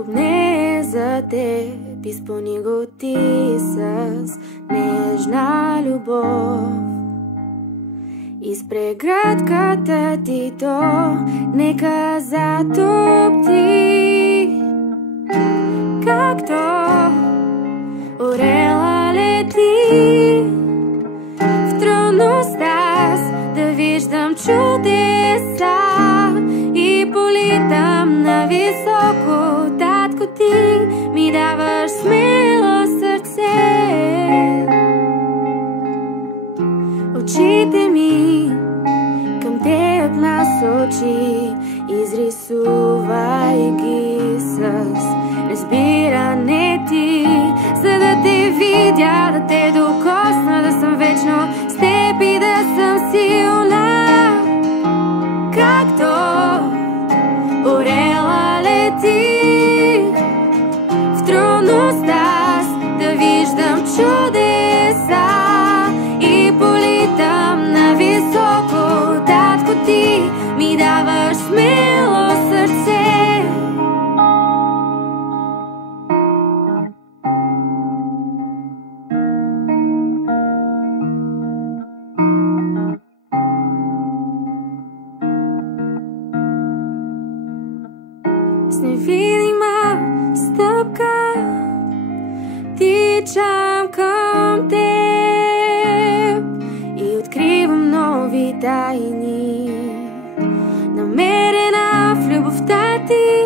скубне за теб, изпълни го ти с нежна любов. Изпре градката ти, то нека затопти, както орела лети. В трудността да виждам чудеса и политам на високо. Татко, ти ми даваш смело сърце. Очите ми към теб насочи, изрисувай ги с разбиране ти, за да те видя, да те докосна, да съм вечно с теб и да съм силна, както орела лети. В трудността да виждам чудеса и политам на високо. Татко, ти ми даваш смело сърце. С невидима стъпка тичам към теб и откривам нови тайни, намерена в любовта ти.